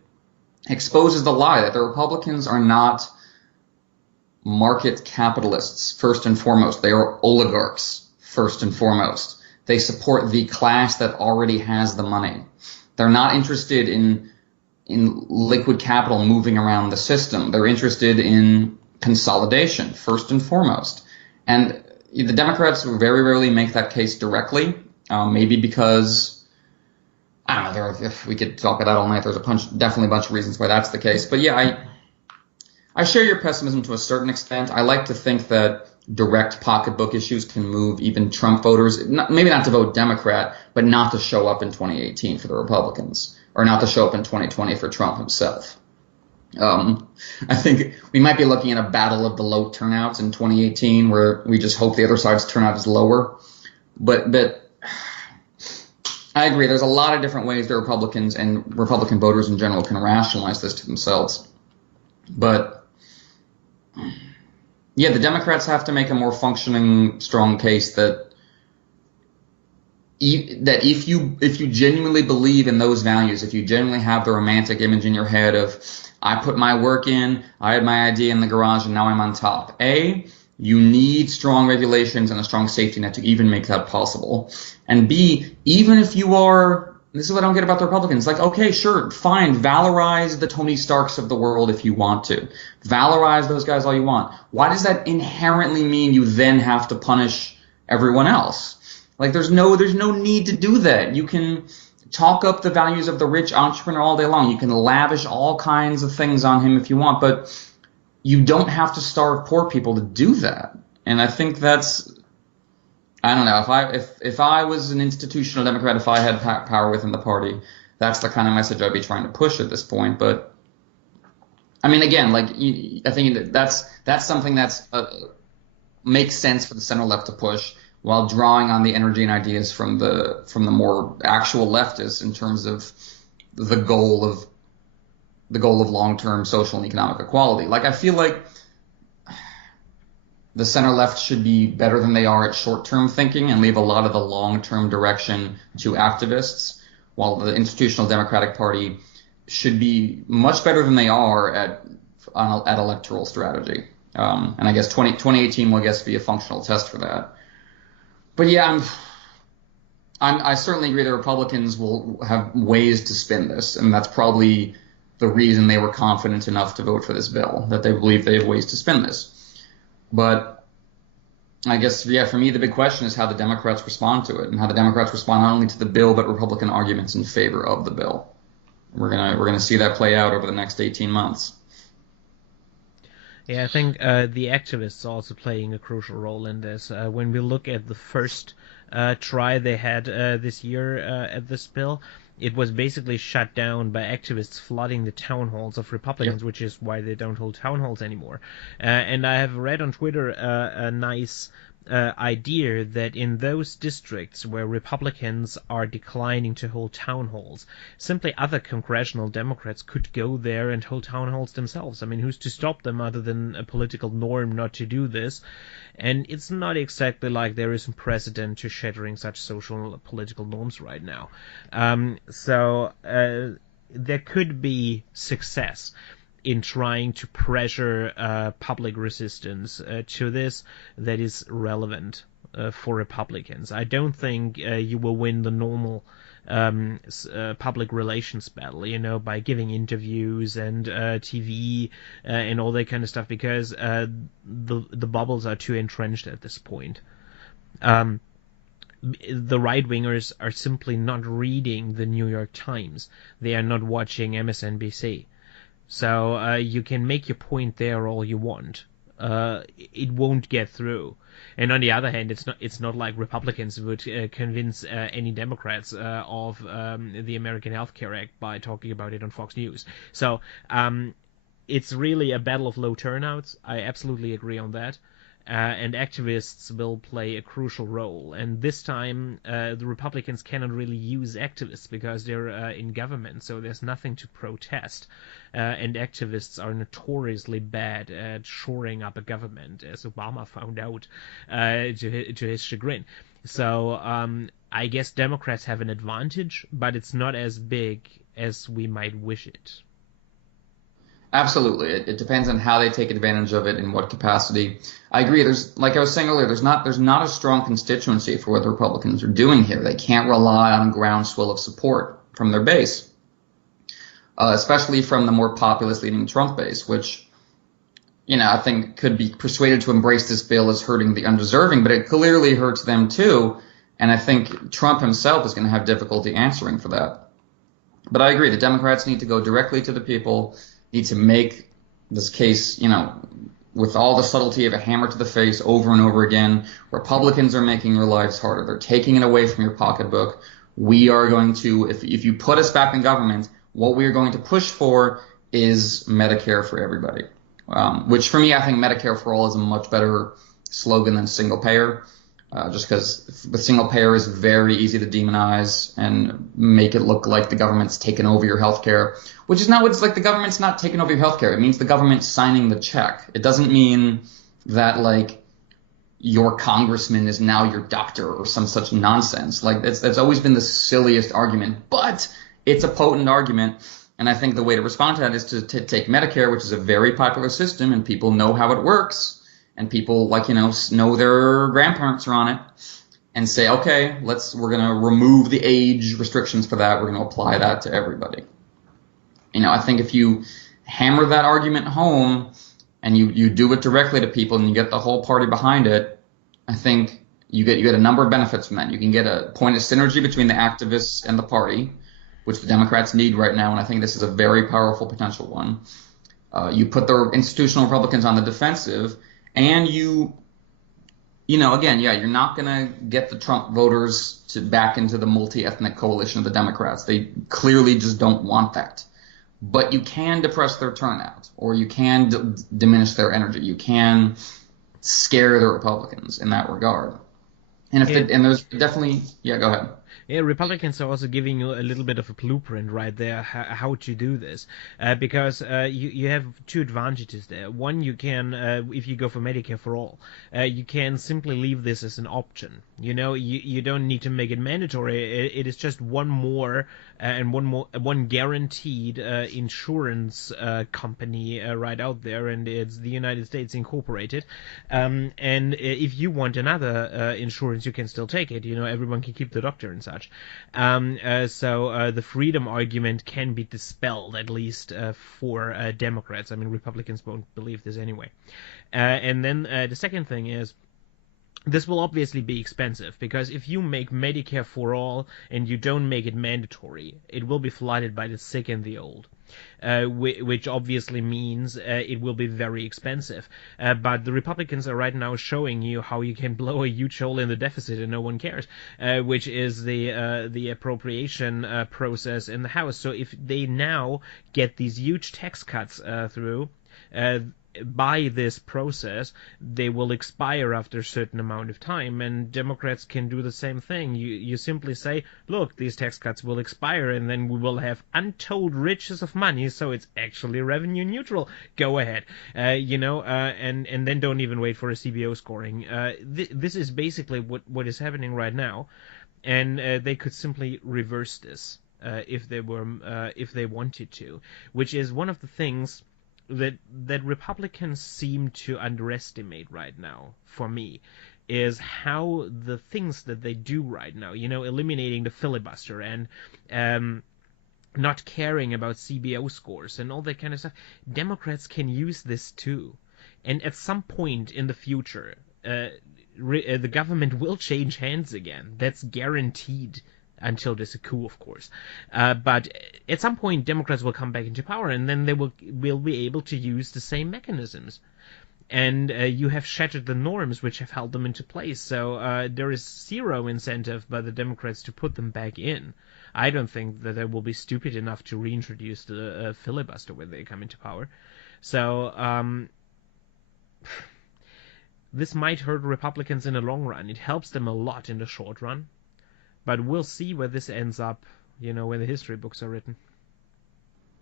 exposes the lie that the Republicans are not market capitalists, first and foremost. They are oligarchs, first and foremost. They support the class that already has the money. They're not interested in liquid capital moving around the system. They're interested in consolidation, first and foremost. And the Democrats very rarely make that case directly, maybe because, I don't know, if we could talk about that all night, there's definitely a bunch of reasons why that's the case. But yeah, I share your pessimism to a certain extent. I like to think that direct pocketbook issues can move even Trump voters, maybe not to vote Democrat, but not to show up in 2018 for the Republicans, or not to show up in 2020 for Trump himself. I think we might be looking at a battle of the low turnouts in 2018, where we just hope the other side's turnout is lower. But I agree. There's a lot of different ways that Republicans and Republican voters in general can rationalize this to themselves. But yeah, the Democrats have to make a more functioning, strong case that if you genuinely believe in those values, if you genuinely have the romantic image in your head of I put my work in, I had my idea in the garage, and now I'm on top. You need strong regulations and a strong safety net to even make that possible. And B, even if you are, this is what I don't get about the Republicans, like, okay, sure, fine, valorize the Tony Starks of the world if you want to. Valorize those guys all you want. Why does that inherently mean you then have to punish everyone else? Like, there's no need to do that. You can talk up the values of the rich entrepreneur all day long. You can lavish all kinds of things on him if you want, but you don't have to starve poor people to do that. And I think that's, I don't know, if I was an institutional Democrat, if I had power within the party, that's the kind of message I'd be trying to push at this point. But I mean, again, like, I think that's something that's makes sense for the center left to push, while drawing on the energy and ideas from the more actual leftists in terms of the goal of long-term social and economic equality. Like, I feel like the center left should be better than they are at short-term thinking and leave a lot of the long-term direction to activists, while the institutional Democratic Party should be much better than they are at electoral strategy. And I guess 2018 will, I guess, be a functional test for that. But yeah, I certainly agree that Republicans will have ways to spin this, and that's probably the reason they were confident enough to vote for this bill, that they believe they have ways to spin this. But I guess, yeah, for me, the big question is how the Democrats respond to it, and how the Democrats respond not only to the bill, but Republican arguments in favor of the bill. We're gonna see that play out over the next 18 months. Yeah, I think the activists are also playing a crucial role in this. When we look at the first try they had this year at this bill, it was basically shut down by activists flooding the town halls of Republicans, which is why they don't hold town halls anymore. And I have read on Twitter a nice idea that in those districts where Republicans are declining to hold town halls, simply other congressional Democrats could go there and hold town halls themselves. I mean, who's to stop them other than a political norm not to do this? And it's not exactly like there is a precedent to shattering such social political norms right now. So there could be success in trying to pressure public resistance to this that is relevant for Republicans. I don't think you will win the normal public relations battle, by giving interviews and TV and all that kind of stuff, because the bubbles are too entrenched at this point. The right-wingers are simply not reading the New York Times. They are not watching MSNBC. So you can make your point there all you want. It won't get through. And on the other hand, it's not like Republicans would convince any Democrats of the American Health Care Act by talking about it on Fox News. So it's really a battle of low turnouts. I absolutely agree on that. And activists will play a crucial role. And this time, the Republicans cannot really use activists because they're in government, so there's nothing to protest. And activists are notoriously bad at shoring up a government, as Obama found out to his chagrin. So I guess Democrats have an advantage, but it's not as big as we might wish it. Absolutely. It depends on how they take advantage of it, in what capacity. I agree. Like I was saying earlier, there's not a strong constituency for what the Republicans are doing here. They can't rely on a groundswell of support from their base, especially from the more populist leaning Trump base, which, I think could be persuaded to embrace this bill as hurting the undeserving, but it clearly hurts them too. And I think Trump himself is going to have difficulty answering for that. But I agree. The Democrats need to go directly to the people, need to make this case, with all the subtlety of a hammer to the face over and over again. Republicans are making your lives harder. They're taking it away from your pocketbook. We are going to, if you put us back in government, what we are going to push for is Medicare for everybody. Which for me, I think Medicare for all is a much better slogan than single payer. Just because with single payer is very easy to demonize and make it look like the government's taken over your healthcare, which is not what it's like. The government's not taking over your healthcare. It means the government's signing the check. It doesn't mean that like your congressman is now your doctor or some such nonsense. Like that's always been the silliest argument, but it's a potent argument. And I think the way to respond to that is to take Medicare, which is a very popular system and people know how it works. And people know their grandparents are on it and say, okay, we're going to remove the age restrictions for that. We're going to apply that to everybody. I think if you hammer that argument home and you do it directly to people and you get the whole party behind it, I think you get a number of benefits from that. You can get a point of synergy between the activists and the party, which the Democrats need right now. And I think this is a very powerful potential one. You put the institutional Republicans on the defensive. And you're not going to get the Trump voters back into the multi-ethnic coalition of the Democrats. They clearly just don't want that. But you can depress their turnout, or you can diminish their energy. You can scare the Republicans in that regard. And there's definitely, go ahead. Yeah, Republicans are also giving you a little bit of a blueprint right there how to do this, because you have two advantages there. One, you can, if you go for Medicare for all, you can simply leave this as an option. You don't need to make it mandatory. It is just one guaranteed insurance company right out there, and it's the United States Incorporated. And if you want another insurance, you can still take it. Everyone can keep the doctor and such. So the freedom argument can be dispelled, at least for Democrats. I mean, Republicans won't believe this anyway. And then the second thing is, this will obviously be expensive, because if you make Medicare for all and you don't make it mandatory, it will be flooded by the sick and the old. Which obviously means it will be very expensive. But the Republicans are right now showing you how you can blow a huge hole in the deficit and no one cares, which is the appropriation process in the House. So if they now get these huge tax cuts through, by this process, they will expire after a certain amount of time, and Democrats can do the same thing. You simply say, look, these tax cuts will expire, and then we will have untold riches of money, so it's actually revenue neutral. Go ahead. And then don't even wait for a CBO scoring. This is basically what is happening right now, and they could simply reverse this if they wanted to, which is one of the things that Republicans seem to underestimate right now, for me, is how the things that they do right now, eliminating the filibuster and not caring about CBO scores and all that kind of stuff, Democrats can use this too. And at some point in the future, the government will change hands again. That's guaranteed. Until there's a coup, of course. But at some point, Democrats will come back into power, and then they will be able to use the same mechanisms. And you have shattered the norms which have held them into place. So there is zero incentive by the Democrats to put them back in. I don't think that they will be stupid enough to reintroduce the filibuster when they come into power. So this might hurt Republicans in the long run. It helps them a lot in the short run. But we'll see where this ends up, when the history books are written.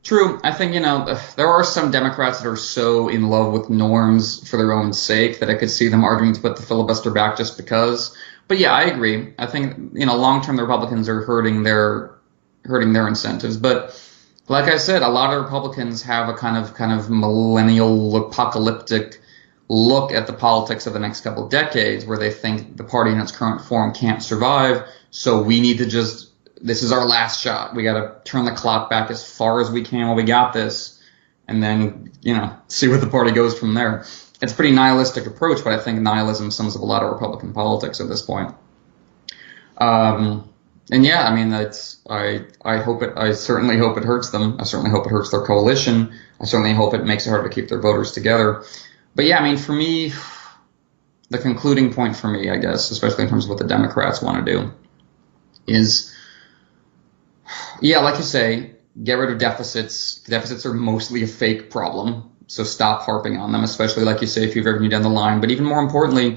True. I think, there are some Democrats that are so in love with norms for their own sake that I could see them arguing to put the filibuster back just because. But yeah, I agree. I think, long term the Republicans are hurting their incentives. But like I said, a lot of Republicans have a kind of millennial apocalyptic look at the politics of the next couple of decades, where they think the party in its current form can't survive. So we need to this is our last shot. We got to turn the clock back as far as we can while we got this, and then, see where the party goes from there. It's a pretty nihilistic approach, but I think nihilism sums up a lot of Republican politics at this point. And yeah, I mean, I certainly hope it hurts them. I certainly hope it hurts their coalition. I certainly hope it makes it hard to keep their voters together. But yeah, I mean, for me, the concluding point for me, I guess, especially in terms of what the Democrats want to do, is, yeah, like you say, get rid of deficits. Deficits are mostly a fake problem, so stop harping on them, especially, like you say, if you've revenue down the line. But even more importantly,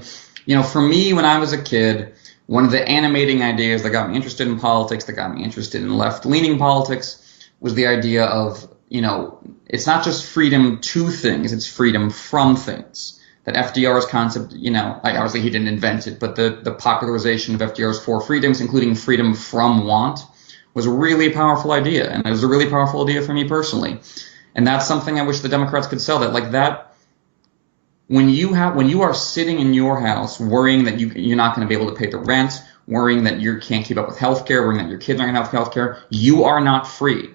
for me, when I was a kid, one of the animating ideas that got me interested in politics, that got me interested in left-leaning politics, was the idea of, it's not just freedom to things, it's freedom from things. That FDR's concept, obviously he didn't invent it, but the popularization of FDR's four freedoms, including freedom from want, was a really powerful idea. And it was a really powerful idea for me personally. And that's something I wish the Democrats could sell, that when you are sitting in your house worrying that you're not going to be able to pay the rent, worrying that you can't keep up with healthcare, worrying that your kids aren't going to have healthcare, you are not free.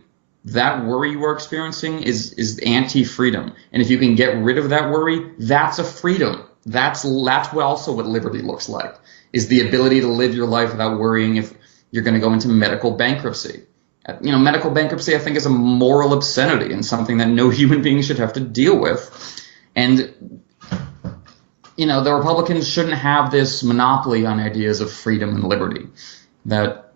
That worry you are experiencing is anti-freedom. And if you can get rid of that worry, that's a freedom. That's also what liberty looks like, is the ability to live your life without worrying if you're going to go into medical bankruptcy. Medical bankruptcy, I think, is a moral obscenity and something that no human being should have to deal with. And the Republicans shouldn't have this monopoly on ideas of freedom and liberty. That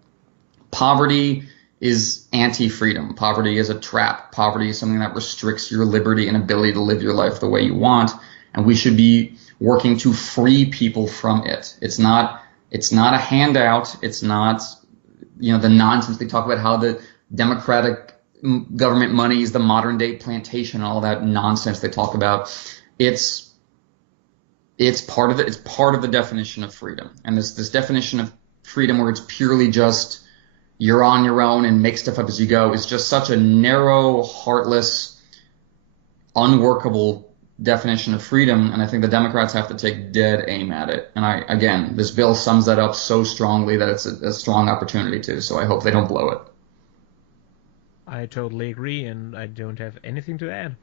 poverty is anti-freedom. Poverty is a trap. Poverty is something that restricts your liberty and ability to live your life the way you want. And we should be working to free people from it. It's not a handout. It's not, the nonsense they talk about, how the Democratic government money is the modern day plantation and all that nonsense they talk about. It's part of it. It's part of the definition of freedom. And this definition of freedom, where it's purely just you're on your own and make stuff up as you go, is just such a narrow, heartless, unworkable definition of freedom. And I think the Democrats have to take dead aim at it. And this bill sums that up so strongly that it's a strong opportunity to. So I hope they don't blow it. I totally agree, and I don't have anything to add.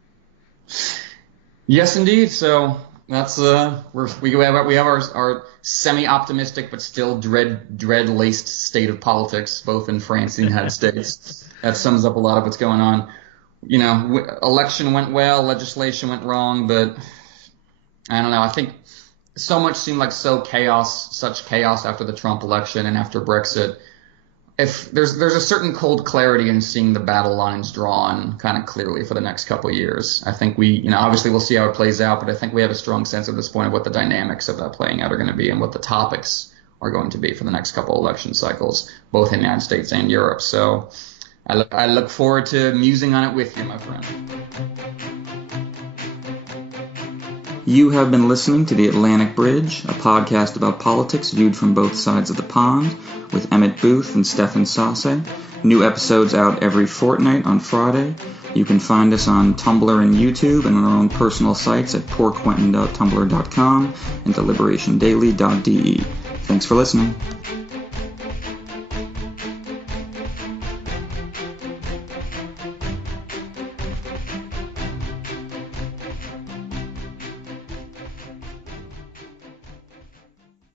Yes, indeed. So that's we have our semi-optimistic but still dread-laced state of politics, both in France and the United States. That sums up a lot of what's going on. Election went well, legislation went wrong, but I don't know. I think so much seemed like such chaos after the Trump election and after Brexit. If there's a certain cold clarity in seeing the battle lines drawn kind of clearly for the next couple of years. I think obviously we'll see how it plays out, but I think we have a strong sense at this point of what the dynamics of that playing out are going to be and what the topics are going to be for the next couple election cycles, both in the United States and Europe. So I look forward to musing on it with you, my friend. You have been listening to The Atlantic Bridge, a podcast about politics viewed from both sides of the pond, with Emmet Booth and Stefan Sase. New episodes out every fortnight on Friday. You can find us on Tumblr and YouTube and on our own personal sites at poorquentin.tumblr.com and deliberationdaily.de. Thanks for listening.